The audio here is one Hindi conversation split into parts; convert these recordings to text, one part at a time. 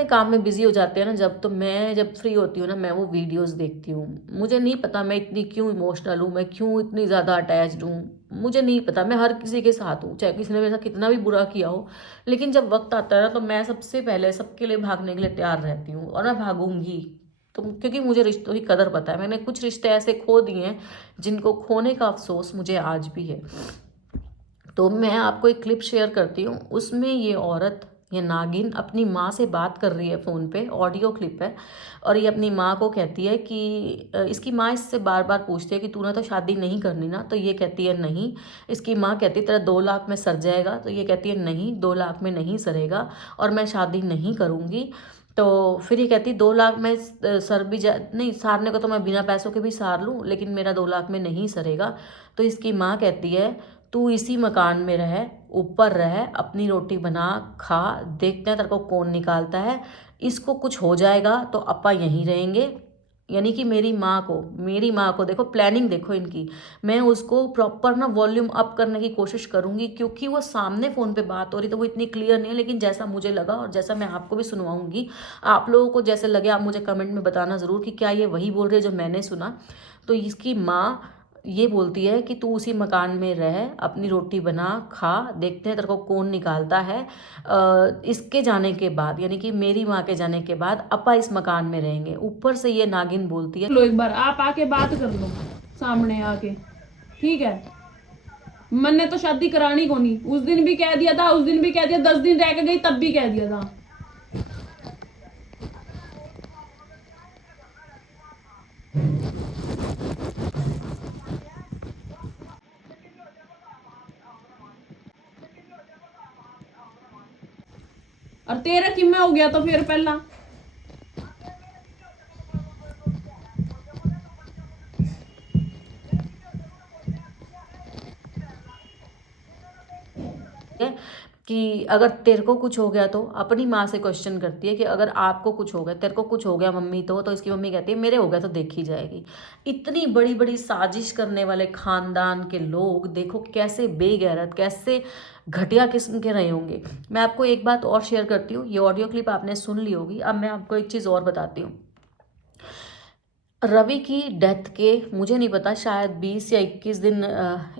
अपने काम में बिजी हो जाते हैं ना जब, तो मैं जब फ्री होती हूँ ना मैं वो वीडियोस देखती हूँ। मुझे नहीं पता मैं इतनी क्यों इमोशनल हूँ, मैं क्यों इतनी ज़्यादा अटैच्ड हूँ, मुझे नहीं पता। मैं हर किसी के साथ हूँ, चाहे किसी ने मेरे साथ कितना भी बुरा किया हो, लेकिन जब वक्त आता है ना तो मैं सबसे पहले सबके लिए भागने के लिए तैयार रहती हूँ, और मैं भागूंगी। तो क्योंकि मुझे रिश्तों की कदर पता है। मैंने कुछ रिश्ते ऐसे खो दिए हैं जिनको खोने का अफसोस मुझे आज भी है। तो मैं आपको एक क्लिप शेयर करती हूँ, उसमें ये औरत, ये नागिन अपनी माँ से बात कर रही है फ़ोन पे, ऑडियो क्लिप है। और ये अपनी माँ को कहती है कि इसकी माँ इससे बार बार पूछती है कि तूने तो शादी नहीं करनी ना, तो ये कहती है नहीं। इसकी माँ कहती है तेरा 2 लाख में सर जाएगा, तो ये कहती है नहीं, 2 लाख में नहीं सरेगा और मैं शादी नहीं करूँगी। तो फिर ये कहती 2 लाख में सर भी जा नहीं, सारने को तो मैं बिना पैसों के भी सार लूँ, लेकिन मेरा 2 लाख में नहीं सरेगा। तो इसकी माँ कहती है तू इसी मकान में रह, ऊपर रह, अपनी रोटी बना खा, देखते हैं तेरे को कौन निकालता है। इसको कुछ हो जाएगा तो अपा यहीं रहेंगे। यानी कि मेरी माँ को देखो, प्लानिंग देखो इनकी। मैं उसको प्रॉपर ना वॉल्यूम अप करने की कोशिश करूंगी, क्योंकि वो सामने फ़ोन पे बात हो रही तो वो इतनी क्लियर नहीं है, लेकिन जैसा मुझे लगा और जैसा मैं आपको भी सुनवाऊंगी, आप लोगों को जैसे लगे आप मुझे कमेंट में बताना ज़रूर कि क्या ये वही बोल रही है जो मैंने सुना। तो इसकी माँ ये बोलती है कि तू उसी मकान में रह, अपनी रोटी बना खा, देखते हैं तेरे को कौन निकालता है। इसके जाने के बाद, यानी कि मेरी माँ के जाने के बाद अपा इस मकान में रहेंगे। ऊपर से ये नागिन बोलती है, लो एक बार आप आके बात कर लो सामने आके, ठीक है। मैंने तो शादी करानी को नहीं, उस दिन भी कह दिया था, उस दिन भी कह दिया, 10 दिन रह के गई तब भी कह दिया था। और तेरा किम्मा हो गया तो फिर पहला है कि अगर तेरे को कुछ हो गया तो, अपनी माँ से क्वेश्चन करती है कि अगर आपको कुछ हो गया, तेरे को कुछ हो गया मम्मी, तो इसकी मम्मी कहती है मेरे हो गया तो देखी जाएगी। इतनी बड़ी बड़ी साजिश करने वाले खानदान के लोग देखो कैसे बेगैरत, कैसे घटिया किस्म के रहे होंगे। मैं आपको एक बात और शेयर करती हूँ, ये ऑडियो क्लिप आपने सुन ली होगी, अब मैं आपको एक चीज़ और बताती हूँ। रवि की डेथ के मुझे नहीं पता, शायद 20 या 21 दिन,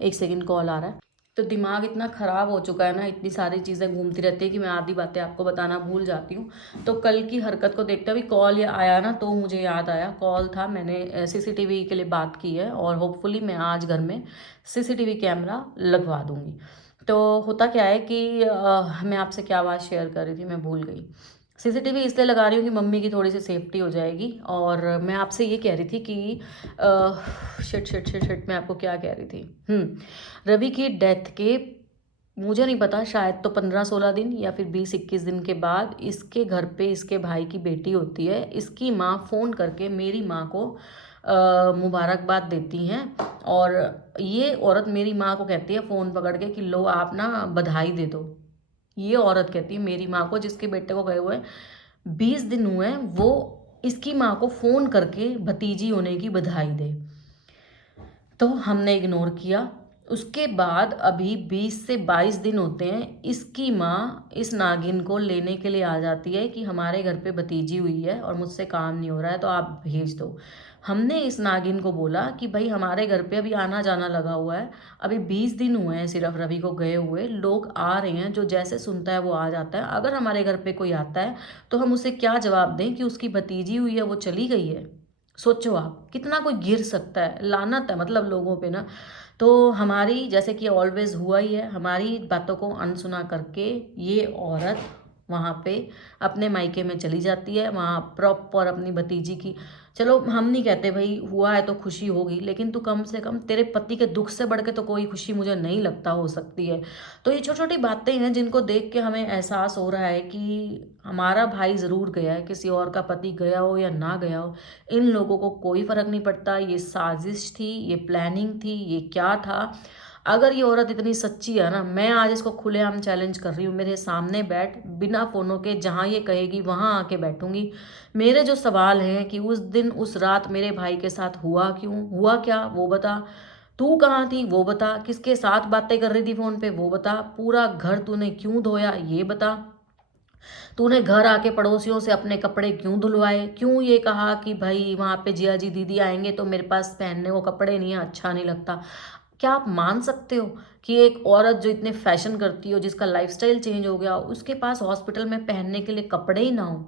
एक सेकंड कॉल आ रहा है। तो दिमाग इतना ख़राब हो चुका है ना, इतनी सारी चीज़ें घूमती रहती है कि मैं आधी बातें आपको बताना भूल जाती हूँ। तो कल की हरकत को देखते हुए कॉल ये आया ना, तो मुझे याद आया कॉल था, मैंने सीसीटीवी के लिए बात की है और होपफुली मैं आज घर में सीसीटीवी कैमरा लगवा दूँगी। तो होता क्या है कि मैं आपसे क्या बात शेयर कर रही थी, मैं भूल गई। सीसीटीवी इसलिए लगा रही हूँ कि मम्मी की थोड़ी सी सेफ्टी हो जाएगी। और मैं आपसे ये कह रही थी कि शिट शिट शिट शिट, मैं आपको क्या कह रही थी, रवि की डेथ के मुझे नहीं पता, शायद तो 15-16 दिन या फिर 20-21 दिन के बाद इसके घर पे इसके भाई की बेटी होती है। इसकी माँ फ़ोन करके मेरी माँ को मुबारकबाद देती हैं। और ये औरत मेरी माँ को कहती है फ़ोन पकड़ के कि लो आप ना बधाई दे दो। ये औरत कहती है मेरी माँ को, जिसके बेटे को गए हुए 20 दिन हुए हैं, वो इसकी माँ को फ़ोन करके भतीजी होने की बधाई दे। तो हमने इग्नोर किया। उसके बाद अभी 20 से 22 दिन होते हैं, इसकी माँ इस नागिन को लेने के लिए आ जाती है कि हमारे घर पे भतीजी हुई है और मुझसे काम नहीं हो रहा है तो आप भेज दो। हमने इस नागिन को बोला कि भाई हमारे घर पे अभी आना जाना लगा हुआ है, अभी 20 दिन हुए हैं सिर्फ रवि को गए हुए, लोग आ रहे हैं, जो जैसे सुनता है वो आ जाता है। अगर हमारे घर पे कोई आता है तो हम उसे क्या जवाब दें कि उसकी भतीजी हुई है वो चली गई है। सोचो आप कितना कोई गिर सकता है, लानत है मतलब लोगों पे ना। तो हमारी, जैसे कि ऑलवेज हुआ ही है, हमारी बातों को अनसुना करके ये औरत वहाँ पे अपने मायके में चली जाती है, वहाँ प्रॉपर अपनी भतीजी की, चलो हम नहीं कहते भाई हुआ है तो खुशी होगी, लेकिन तू कम से कम, तेरे पति के दुख से बढ़ के तो कोई खुशी मुझे नहीं लगता हो सकती है। तो ये छोटी छोटी बातें हैं जिनको देख के हमें एहसास हो रहा है कि हमारा भाई ज़रूर गया है, किसी और का पति गया हो या ना गया हो, इन लोगों को कोई फर्क नहीं पड़ता। ये साजिश थी, ये प्लानिंग थी, ये क्या था। अगर ये औरत इतनी सच्ची है ना, मैं आज इसको खुलेआम चैलेंज कर रही हूँ, मेरे सामने बैठ, बिना फोनों के, जहाँ ये कहेगी वहाँ आके बैठूंगी। मेरे जो सवाल हैं कि उस दिन उस रात मेरे भाई के साथ हुआ क्यों, हुआ क्या वो बता, तू कहाँ थी वो बता, किसके साथ बातें कर रही थी फोन पे वो बता, पूरा घर तूने क्यों धोया ये बता, तूने घर आके पड़ोसियों से अपने कपड़े क्यों धुलवाए, क्यों ये कहा कि भाई वहाँ पे जिया जी दीदी आएंगे तो मेरे पास पहनने को कपड़े नहीं है, अच्छा नहीं लगता। क्या आप मान सकते हो कि एक औरत जो इतने फैशन करती हो, जिसका लाइफस्टाइल चेंज हो गया, उसके पास हॉस्पिटल में पहनने के लिए कपड़े ही ना हो?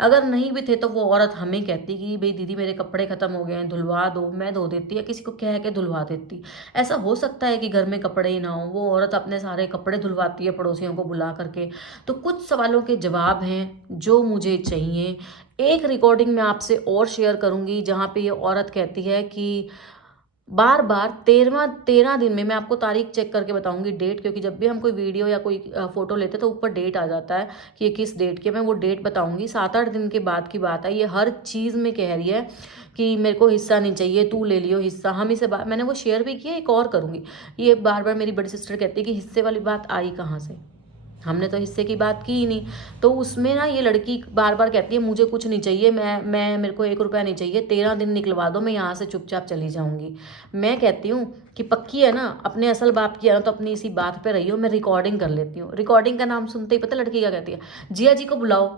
अगर नहीं भी थे तो वो औरत हमें कहती कि भाई दीदी मेरे कपड़े खत्म हो गए हैं, धुलवा दो, मैं धो देती या किसी को कह के धुलवा देती। ऐसा हो सकता है कि घर में कपड़े ही ना हो, वो औरत अपने सारे कपड़े धुलवाती है पड़ोसियों को बुला करके। तो कुछ सवालों के जवाब हैं जो मुझे चाहिए। एक रिकॉर्डिंग मैं आपसे और शेयर करूंगी जहाँ पे ये औरत कहती है कि बार बार 13 दिन में, मैं आपको तारीख चेक करके बताऊंगी, डेट, क्योंकि जब भी हम कोई वीडियो या कोई फोटो लेते हैं तो ऊपर डेट आ जाता है कि ये किस डेट की है। मैं वो डेट बताऊंगी, 7-8 दिन के बाद की बात है। ये हर चीज़ में कह रही है कि मेरे को हिस्सा नहीं चाहिए, तू ले लियो हिस्सा। हम इसे मैंने वो शेयर भी किया, एक और करूंगी। ये बार बार मेरी बड़ी सिस्टर कहती है कि हिस्से वाली बात आई कहाँ से, हमने तो हिस्से की बात की ही नहीं। तो उसमें ना ये लड़की बार बार कहती है मुझे कुछ नहीं चाहिए, मैं मेरे को 1 रुपया नहीं चाहिए, 13 दिन निकलवा दो, मैं यहाँ से चुपचाप चली जाऊंगी। मैं कहती हूँ कि पक्की है ना, अपने असल बाप की है ना, तो अपनी इसी बात पे रही हो। मैं रिकॉर्डिंग कर लेती हूँ। रिकॉर्डिंग का नाम सुनते ही पता लड़की क्या कहती है, जिया जी को बुलाओ।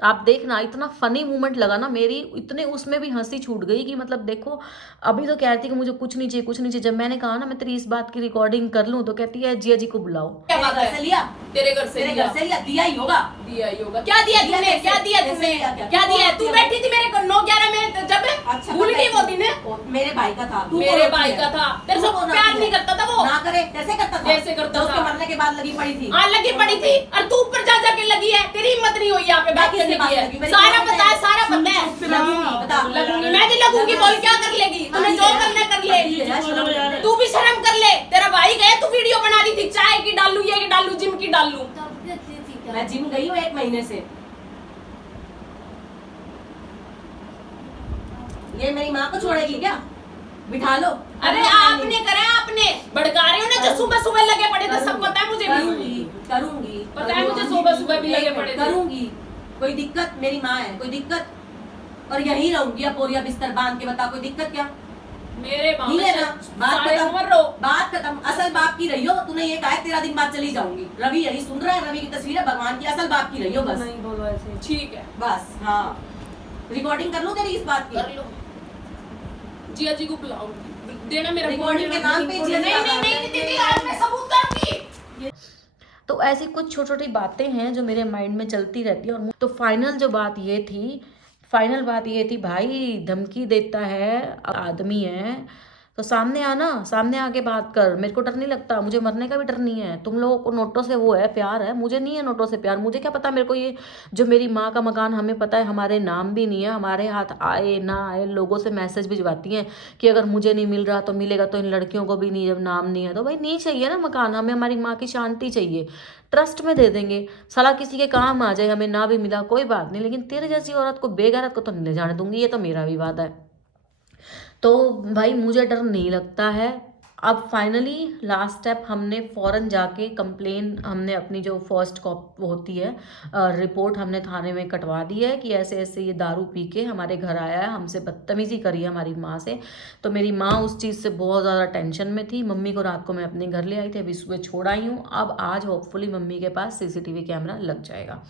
आप देखना, इतना फनी मोमेंट लगा ना मेरी, इतने उसमें भी हंसी छूट गई कि मतलब देखो, अभी तो कह रही थी कि मुझे कुछ नहीं चाहिए, कुछ नहीं चाहिए। जब मैंने कहा ना मैं तेरी इस बात की रिकॉर्डिंग कर लूं तो कहती है जिया जी को बुलाओ। क्या बात है? से लिया तेरे घर से लिया दिया ही होगा। दिया ही होगा। क्या दिया तूने? क्या दिया तूने? क्या दिया? तू बैठी थी मेरे को 9-11 में, जब अच्छा, भूल गई वो दिन? मेरे भाई का था, मेरे भाई का था। तेरे से प्यार नहीं करता था वो? ना करे, कैसे करता था? कैसे करता था? उसके मरने के बाद लगी पड़ी थी। हाँ लगी पड़ी थी, और तू ऊपर जा जाके लगी है। तेरी हिम्मत नहीं हुई यहाँ पे बात करने की है। सारा पता है, सारा पता है। लगूंगी, मैं भी लगूंगी। बोल क्या कर लेगी? तूने जो करना कर ले, तू भी शर्म कर ले। तेरा भाई गया, तू वीडियो बना रही थी, चाय की डालू, ये की डालू, जिम की डालू। मैं जिम गई हूँ 1 महीने से। ये मेरी माँ को छोड़ेगी क्या? बिठा लो। अरे आपने करा, आपने भड़का रहे हो ना, जो सुबह सुबह लगे पड़े थे, सब पता है मुझे भी। करूंगी, पता है मुझे, सुबह सुबह भी लगे पड़े थे। करूंगी। कोई दिक्कत? मेरी माँ है, कोई दिक्कत? और यहीं रहूंगी अब, पोरिया बिस्तर बांध के। बता कोई दिक्कत क्या? मेरे नहीं है ना? बात खत्म, बात खत्म। असल बाप की रही हो। तूने ये कहा 13 दिन बाद चली जाऊंगी। रवि यही सुन रहा है, रवि की तस्वीर है, भगवान की। असल बाप की रही हो बस। नहीं बोलो ऐसे। ठीक है बस। हाँ, रिकॉर्डिंग कर लो तेरी इस बात की। कर लो। जिया जी को बुलाओ, देना मेरा रिकॉर्डिंग के नाम पे जिया जी नहीं नहीं नहीं दीदी, आज मैं सबूत करूंगी। तो ऐसी कुछ छोटी छोटी बातें हैं जो मेरे माइंड में चलती रहती है। और तो फाइनल बात ये थी, भाई धमकी देता है आदमी है तो सामने आना, सामने आके बात कर। मेरे को डर नहीं लगता, मुझे मरने का भी डर नहीं है। तुम लोगों को नोटों से वो है, प्यार है, मुझे नहीं है नोटों से प्यार। मुझे क्या पता, मेरे को ये जो मेरी माँ का मकान, हमें पता है हमारे नाम भी नहीं है, हमारे हाथ आए ना आए, लोगों से मैसेज भिजवाती हैं कि अगर मुझे नहीं मिल रहा तो मिलेगा, तो इन लड़कियों को भी नहीं, जब नाम नहीं है तो भाई नहीं चाहिए ना मकान, हमें हमारी माँ की शांति चाहिए। ट्रस्ट में दे देंगे, साला किसी के काम आ जाए, हमें ना भी मिला कोई बात नहीं, लेकिन तेरे जैसी औरत को, बेगैरत को तो नहीं ले जाने दूंगी। ये तो मेरा विवाद है। तो भाई मुझे डर नहीं लगता है। अब फाइनली लास्ट स्टेप, हमने फ़ौरन जाके कंप्लेन, हमने अपनी जो फर्स्ट कॉप होती है रिपोर्ट, हमने थाने में कटवा दी है कि ऐसे ऐसे ये दारू पी के हमारे घर आया है, हमसे बदतमीज़ी करी है हमारी माँ से। तो मेरी माँ उस चीज़ से बहुत ज़्यादा टेंशन में थी। मम्मी को रात को मैं अपने घर ले आई थी, अभी सुबह छोड़ आई हूँ। अब आज होपफुली मम्मी के पास CCTV कैमरा लग जाएगा।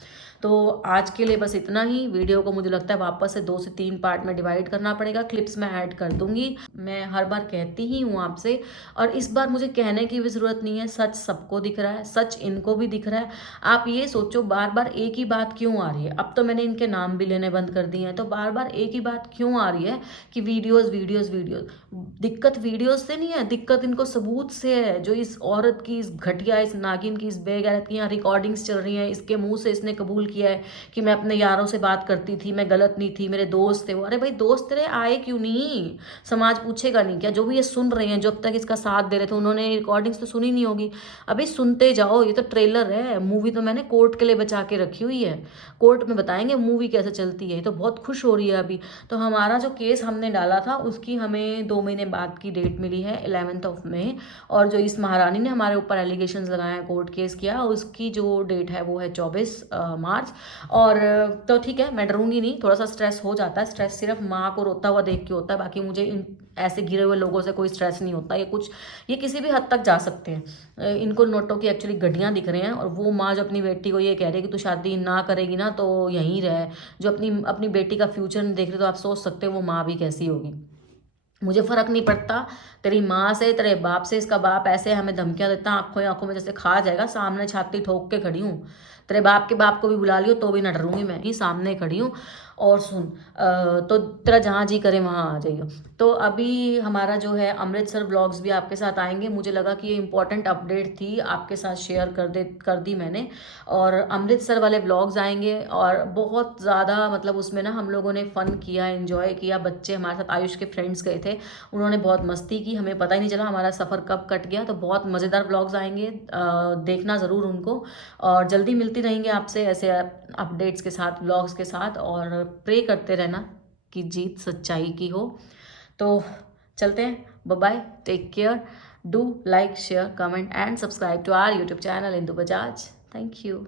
तो आज के लिए बस इतना ही। वीडियो को मुझे लगता है वापस से 2 से 3 पार्ट में डिवाइड करना पड़ेगा, क्लिप्स में ऐड कर दूंगी। मैं हर बार कहती ही हूँ आपसे, और इस बार मुझे कहने की भी ज़रूरत नहीं है, सच सबको दिख रहा है, सच इनको भी दिख रहा है। आप ये सोचो बार बार एक ही बात क्यों आ रही है। अब तो मैंने इनके नाम भी लेने बंद कर दिए हैं, तो बार बार एक ही बात क्यों आ रही है कि वीडियोज़ वीडियोज़ वीडियोज़। दिक्कत वीडियोज़ से नहीं है, दिक्कत इनको सबूत से है। जो इस औरत की, इस घटिया, इस नागिन की, इस बेगैरत की यहाँ रिकॉर्डिंग्स चल रही हैं, इसके मुंह से इसने कबूल किया है कि मैं अपने यारों से बात करती थी, मैं गलत नहीं थी, मेरे दोस्त थे वो। अरे भाई दोस्त तेरे आए क्यों नहीं? समाज पूछेगा नहीं क्या? जो भी ये सुन रहे हैं, जो अब तक इसका साथ दे रहे थे, उन्होंने रिकॉर्डिंग्स तो सुनी नहीं होगी। अभी सुनते जाओ, ये तो ट्रेलर है, मूवी तो मैंने कोर्ट के लिए बचा के रखी हुई है। कोर्ट में बताएंगे मूवी कैसे चलती है। ये तो बहुत खुश हो रही है अभी। तो हमारा जो केस हमने डाला था उसकी हमें 2 महीने बाद की डेट मिली है, 11 मई। और जो इस महारानी ने हमारे ऊपर एलिगेशंस लगाए हैं, कोर्ट केस किया, उसकी जो डेट है वो है 24 मार्च। और तो ठीक है, मैं डरूंगी नहीं। थोड़ा सा स्ट्रेस हो जाता है, स्ट्रेस सिर्फ माँ को रोता हुआ देख के होता है, बाकी मुझे ऐसे गिरे हुए लोगों से कोई स्ट्रेस नहीं होता, ये किसी भी हद तक जा सकते हैं। इनको नोटों की एक्चुअली गड्डियाँ दिख रहे हैं। और वो माँ जो अपनी बेटी को ये कह रही है कि तू शादी ना करेगी ना तो यहीं रहे, जो अपनी बेटी का फ्यूचर नहीं देख रही, तो आप सोच सकते हो वो माँ भी कैसी होगी। मुझे फ़र्क नहीं पड़ता तेरी माँ से, तेरे बाप से, इसका बाप ऐसे हमें धमकियाँ देता है, आंखों आंखों में जैसे खा जाएगा, सामने छाती ठोक के खड़ी हूँ। तेरे बाप के बाप को भी बुला लियो तो भी ना डरूंगी, मैं ही सामने खड़ी हूँ। और सुन, तो तेरा जहाँ जी करे वहाँ आ जाइयो। तो अभी हमारा जो है अमृतसर व्लॉग्स भी आपके साथ आएंगे। मुझे लगा कि ये इंपॉर्टेंट अपडेट थी, आपके साथ शेयर कर दी मैंने। और अमृतसर वाले व्लॉग्स आएंगे और बहुत ज़्यादा मतलब उसमें ना हम लोगों ने फ़न किया, एंजॉय किया। बच्चे हमारे साथ, आयुष के फ्रेंड्स गए थे, उन्होंने बहुत मस्ती की, हमें पता ही नहीं चला हमारा सफ़र कब कट गया। तो बहुत मज़ेदार व्लॉग्स आएंगे, देखना ज़रूर उनको। और जल्दी मिलती रहेंगे आपसे ऐसे अपडेट्स के साथ, व्लॉग्स के साथ। और प्रे करते रहना कि जीत सच्चाई की हो। तो चलते हैं, bye bye, take care, do like, share, comment and subscribe to our YouTube channel Indu Bajaj. Thank you.